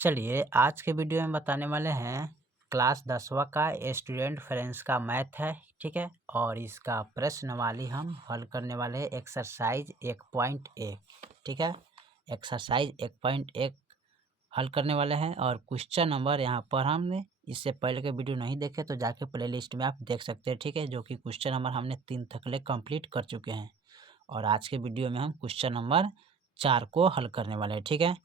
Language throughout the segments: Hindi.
चलिए आज के वीडियो में बताने वाले हैं क्लास 10वीं का स्टूडेंट फ्रेंड्स का मैथ है। ठीक है, और इसका प्रश्नवाली हम हल करने वाले हैं एक्सरसाइज 1.1। ठीक है, एक्सरसाइज 1.1 हल करने वाले हैं और क्वेश्चन नंबर यहाँ पर हमने इससे पहले के वीडियो नहीं देखे तो जाके प्लेलिस्ट में आप देख सकते हैं। ठीक है, जो कि क्वेश्चन नंबर हमने 3 तकले कंप्लीट कर चुके हैं और आज के वीडियो में हम क्वेश्चन नंबर 4 को हल करने वाले हैं। ठीक है,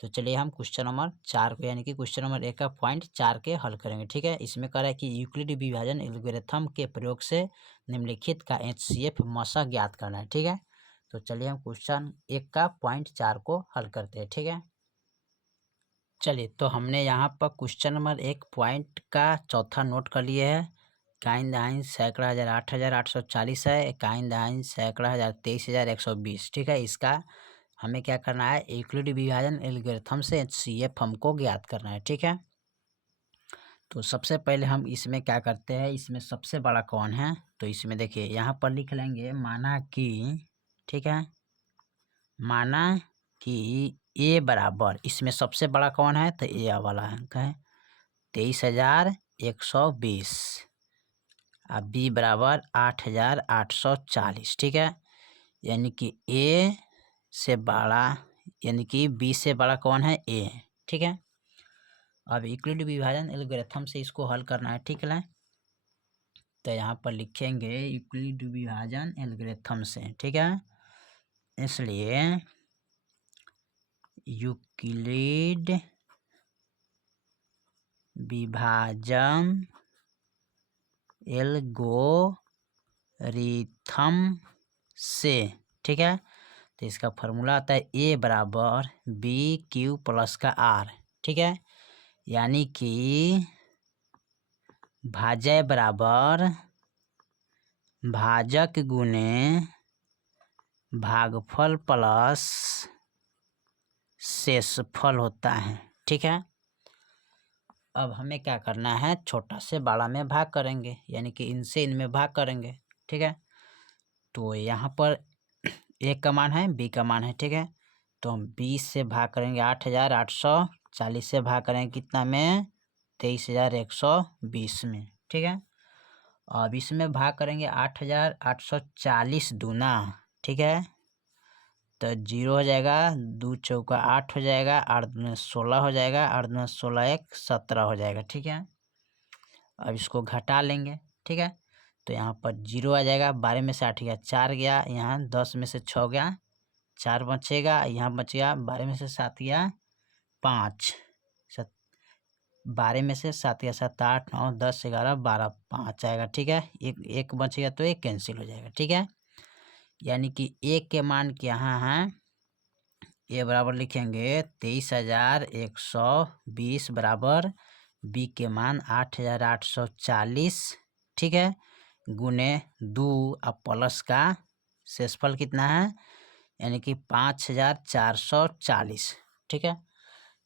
तो चलिए हम क्वेश्चन नंबर 4 को यानी कि क्वेश्चन नंबर 1 का पॉइंट 4 के हल करेंगे। ठीक है, इसमें कह रहा है कि यूक्लिड विभाजन एल्गोरिथम के प्रयोग से निम्नलिखित का एचसीएफ मशक ज्ञात करना है। ठीक है, तो चलिए हम क्वेश्चन 1 का पॉइंट 4 को हल करते हैं। ठीक है, चलिए तो हमने यहाँ पर क्वेश्चन नंबर 1 पॉइंट का चौथा नोट कर लिए है। काइन दाइन सैकड़ा 8,840 है, काइन दाइन सैकड़ा 23,120। ठीक है, इसका हमें क्या करना है, यूक्लिड विभाजन एल्गोरिथम से एचसीएफ हमको ज्ञात करना है। ठीक है, तो सबसे पहले हम इसमें क्या करते हैं, इसमें सबसे बड़ा कौन है, तो इसमें देखिए यहाँ पर लिख लेंगे माना कि, ठीक है, माना कि ए बराबर, इसमें सबसे बड़ा कौन है तो ए वाला है 23,120 और बी बराबर 8,840। ठीक है, यानी कि ए से बड़ा यानी कि बी से बड़ा कौन है ए। ठीक है, अब यूक्लिड विभाजन एल्गोरिथम से इसको हल करना है। ठीक है, तो यहाँ पर लिखेंगे यूक्लिड विभाजन एल्गोरिथम से। ठीक है, इसलिए यूक्लिड विभाजन एल्गोरिथम से, ठीक है, तो इसका फॉर्मूला आता है ए बराबर बी क्यू प्लस का आर। ठीक है, यानी कि भाजक बराबर भाजक गुने भागफल प्लस शेषफल होता है। ठीक है, अब हमें क्या करना है, छोटा से बड़ा में भाग करेंगे यानी कि इनसे इनमें भाग करेंगे। ठीक है, तो यहाँ पर ए का मान है, बी का मान है। ठीक है, तो हम 20 से भाग करेंगे 8,840 से भाग करेंगे कितना में 23,120 में। ठीक है, अब इसमें भाग करेंगे 8,840 दूना। ठीक है, तो 0 हो जाएगा, 2 चौका 8 हो जाएगा, 8 दूना 16 हो जाएगा, 8 दूना 16 1 17 हो जाएगा। ठीक है, अब इसको घटा लेंगे। ठीक है, तो यहाँ पर 0 आ जाएगा, 12 में से 8 गया 4 गया, यहाँ 10 में से 6 गया 4 बचेगा, यहाँ बच गया 12 में से 7 गया 5, 12 में से 7 गया 7 8 9 10 11 12 5 आएगा। ठीक है, एक बच गया तो एक कैंसिल हो जाएगा। ठीक है, यानी कि ए के मान क्या है, ए बराबर लिखेंगे 23,120 बराबर बी के मान 8,840। ठीक है, गुने 2 अब प्लस का शेषफल कितना है यानी कि 5,440। ठीक है,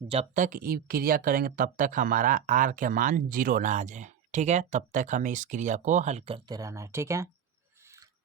जब तक ये क्रिया करेंगे तब तक हमारा आर के मान 0 ना आ जाए। ठीक है, तब तक हमें इस क्रिया को हल करते रहना है। ठीक है,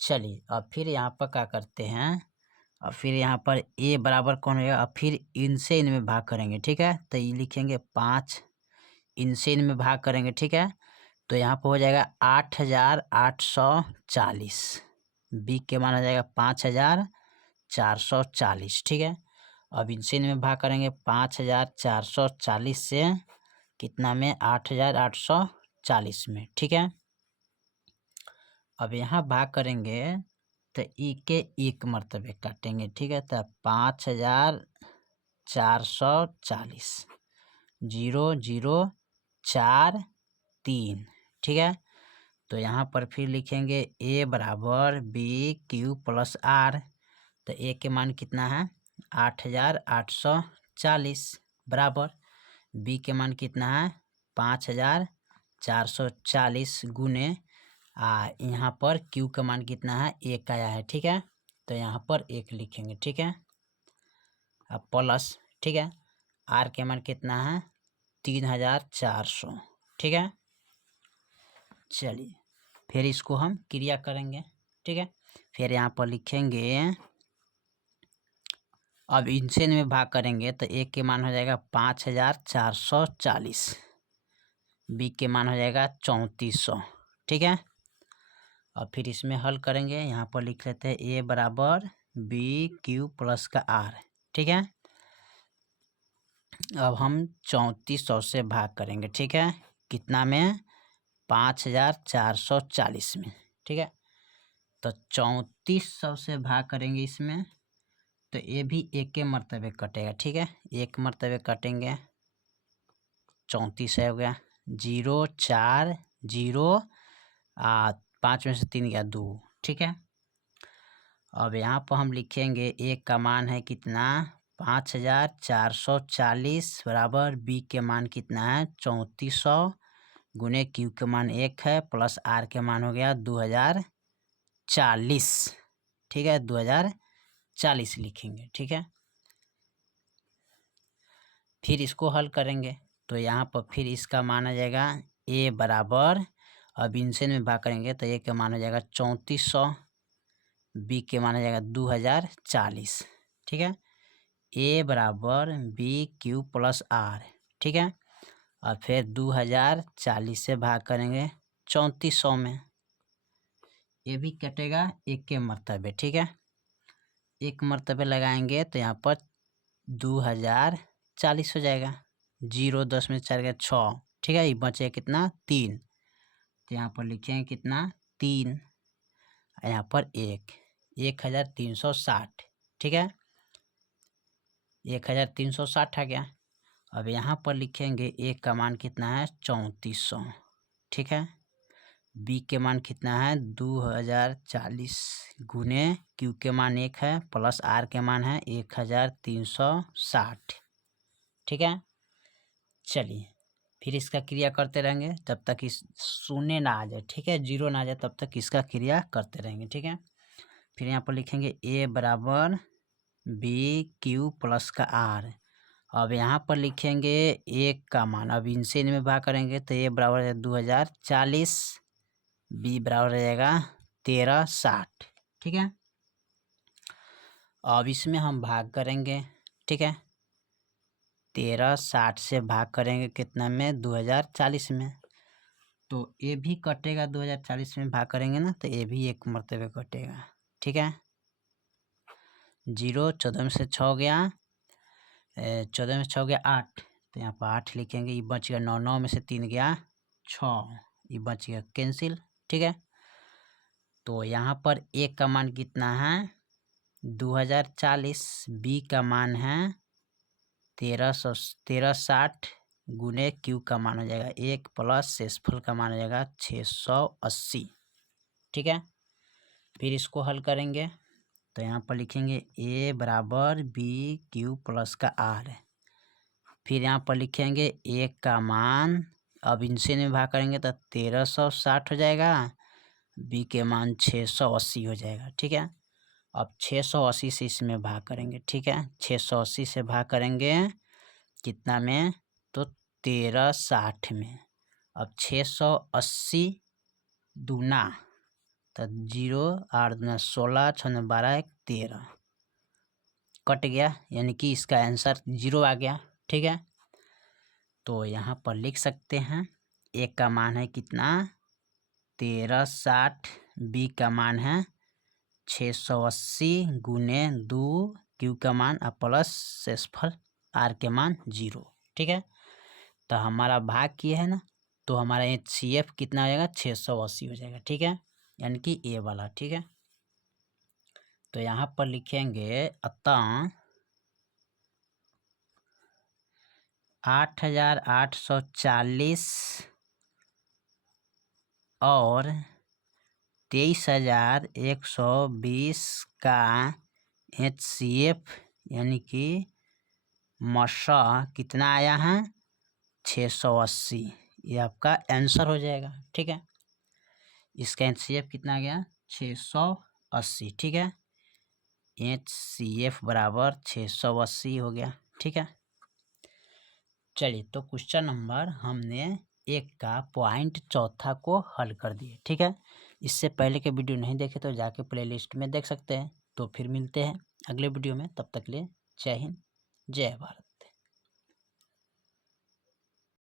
चलिए अब फिर यहाँ पर क्या करते हैं, अब फिर यहाँ पर ए बराबर कौन होगा, अब फिर इनसे इनमें भाग करेंगे। ठीक है, तो ये लिखेंगे 5, इनसे इनमें भाग करेंगे। ठीक है, तो यहाँ पर हो जाएगा 8,840, बी के मान हो जाएगा 5,440। ठीक है, अब इनसे इनमें भाग करेंगे 5,440 से कितना में 8,840 में। ठीक है, अब यहाँ भाग करेंगे तो ई के एक मरतबे काटेंगे। ठीक है, तो 5,440 0 0 4 3। ठीक है, तो यहाँ पर फिर लिखेंगे ए बराबर बी क्यू प्लस आर, तो ए के मान कितना है 8,840 बराबर बी के मान कितना है 5,440 गुने यहाँ पर क्यू का मान कितना है 1 आया है। ठीक है, तो यहाँ पर 1 लिखेंगे। ठीक है, अब प्लस, ठीक है, आर के मान कितना है 3,400। ठीक है, चलिए फिर इसको हम क्रिया करेंगे। ठीक है, फिर यहाँ पर लिखेंगे अब इनसे में भाग करेंगे तो ए के मान हो जाएगा 5440, बी के मान हो जाएगा 3400। ठीक है, और फिर इसमें हल करेंगे। यहाँ पर लिख लेते हैं ए बराबर बी क्यू प्लस का आर। ठीक है, अब हम 3400 से भाग करेंगे। ठीक है, कितना में? 5440 में। ठीक है, तो 3400 से भाग करेंगे इसमें, तो ये भी एक के मर्तबे कटेगा। ठीक है, एक मर्तबे कटेंगे, 34 हो गया, 0 4 0 5 में से 3 गया 2। ठीक है, अब यहाँ पर हम लिखेंगे एक का मान है कितना? 5440 बराबर बी के मान कितना है? 3400 गुने क्यू के मान 1 है प्लस आर के मान हो गया 2040। ठीक है, 2040 लिखेंगे। ठीक है, फिर इसको हल करेंगे तो यहाँ पर फिर इसका मान आ जाएगा ए बराबर, अब इनसे में भाग करेंगे तो ए का मान हो जाएगा 3400, बी के मान हो जाएगा 2040। ठीक है, ए बराबर बी क्यू प्लस आर। ठीक है, और फिर 2040 से भाग करेंगे 3400 में, ये भी कटेगा एक के मर्तबे। ठीक है, एक मर्तबे लगाएंगे तो यहाँ पर 2040 हो जाएगा, 0 10 में 4 गया 6। ठीक है, ये बचे कितना? 3, तो यहाँ पर लिखेंगे कितना? 3, यहाँ पर 1360। ठीक है, 1360 आ गया। अब यहाँ पर लिखेंगे एक का मान कितना है? 3400। ठीक है, बी के मान कितना है? 2040 गुने क्यू के मान 1 है प्लस आर के मान है 1360। ठीक है, चलिए फिर इसका क्रिया करते रहेंगे तब तक इस शून्य ना आ जाए। ठीक है, 0 ना आ जाए तब तक इसका क्रिया करते रहेंगे। ठीक है, फिर यहाँ पर लिखेंगे ए बराबर बी क्यू प्लस का आर। अब यहाँ पर लिखेंगे एक का मान, अब इनसे इनमें भाग करेंगे तो ए बराबर है 2040, बी बराबर हो जाएगा 1360। ठीक है, अब इसमें हम भाग करेंगे। ठीक है, 1360 से भाग करेंगे कितना में? 2040 में, तो ये भी कटेगा। 2040 में भाग करेंगे ना तो ये भी एक मर्तबे कटेगा। ठीक है, 0 14 में से 6 गया, 14 में 6 गया 8, तो यहाँ पर 8 लिखेंगे। ये बच गया 9, 9 में से 3 गया 6, ये बच गया कैंसिल। ठीक है, तो यहाँ पर एक का मान कितना है? 2040, बी का मान है 1360 गुने क्यू का मान हो जाएगा 1 प्लस शेषफल का मान हो जाएगा 680। ठीक है, फिर इसको हल करेंगे तो यहाँ पर लिखेंगे ए बराबर बी क्यू प्लस का आर। फिर यहाँ पर लिखेंगे एक का मान, अब इनसे में भाग करेंगे तो 1360 हो जाएगा, बी के मान 680 हो जाएगा। ठीक है, अब 680 से इसमें भाग करेंगे। ठीक है, 680 से भाग करेंगे कितना में? तो 1360 में। अब 680 दूना तो 0 8 दूना 16 6 दूना 12 1 13 कट गया, यानी कि इसका आंसर 0 आ गया। ठीक है, तो यहाँ पर लिख सकते हैं एक का मान है कितना? 1360, बी का मान है 680 गुने 2 क्यू का मान प्लस शेषफल आर के मान 0। ठीक है, तो हमारा भाग किया है ना, तो हमारा HCF कितना हो जाएगा? 680 हो जाएगा। ठीक है, यानी कि ए वाला। ठीक है, तो यहाँ पर लिखेंगे अतः 8840 और 23120 का HCF यानी कि मसा कितना आया है? 680। ये आपका आंसर हो जाएगा। ठीक है, इसका HCF कितना आ गया? 680। ठीक है, HCF बराबर 680 हो गया। ठीक है, चलिए तो क्वेश्चन नंबर हमने 1 का पॉइंट चौथा को हल कर दिए। ठीक है, इससे पहले के वीडियो नहीं देखे तो जाके प्लेलिस्ट में देख सकते हैं। तो फिर मिलते हैं अगले वीडियो में, तब तक के लिए जय हिंद, जय भारत।